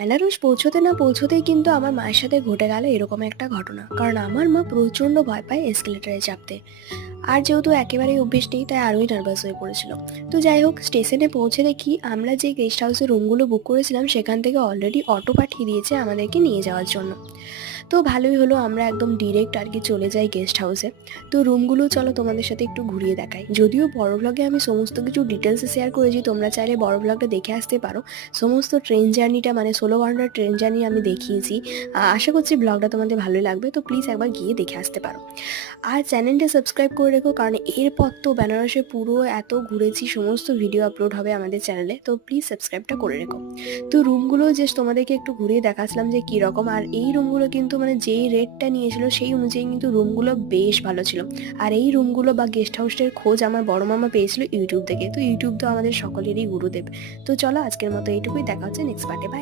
বেনারস পৌঁছতে না পৌঁছতেই কিন্তু আমার মায়ের সাথে ঘটে গেল এরকম একটা ঘটনা। কারণ আমার মা প্রচণ্ড ভয় পায় এসকেলেটারে চাপতে। আর যেহেতু একেবারেই অভ্যেস নেই, তাই আরোই নার্ভাস হয়ে পড়েছিল। তো যাই হোক, স্টেশনে পৌঁছে দেখি আমরা যে গেস্ট হাউসের রুমগুলো বুক করেছিলাম সেখান থেকে অলরেডি অটো পাঠিয়ে দিয়েছে আমাদেরকে নিয়ে যাওয়ার জন্য। তো ভালোই হলো, আমরা একদম ডিরেক্ট আর কি চলে যাই গেস্ট হাউসে। তো রুমগুলো চলো তোমাদের সাথে একটু ঘুরিয়ে দেখাই। যদিও বড় ব্লগে আমি সমস্ত কিছু ডিটেলসে শেয়ার করেছি, তোমরা চাইলে বড় ব্লগটা দেখে আসতে পারো। সমস্ত ট্রেন জার্নিটা মানে 16 ঘন্টার ট্রেন জার্নি আমি দেখিয়েছি। আশা করছি ব্লগটা তোমাদের ভালোই লাগবে, তো প্লিজ একবার গিয়ে দেখে আসতে পারো। আর চ্যানেলটা সাবস্ক্রাইব করে রেখো, কারণ এরপর তো বেনারসে পুরো এত ঘুরেছি, সমস্ত ভিডিও আপলোড হবে আমাদের চ্যানেলে, তো প্লিজ সাবস্ক্রাইবটা করে রেখো। তো রুমগুলো জাস্ট তোমাদেরকে একটু ঘুরিয়ে দেখাচ্ছিলাম যে কীরকম। আর এই রুমগুলো কিন্তু মানে যেই রেটটা নিয়েছিল সেই অনুযায়ী কিন্তু রুমগুলো বেশ ভালো ছিল। আর এই রুমগুলো বা গেস্ট হাউসটার খোঁজ আমার বড় মামা পেয়েছিল ইউটিউব থেকে। তো ইউটিউব তো আমাদের সকলেরই গুরুদেব। তো চলো, আজকের মতো এইটুকুই, দেখা হচ্ছে নেক্সট পার্টে। বাই।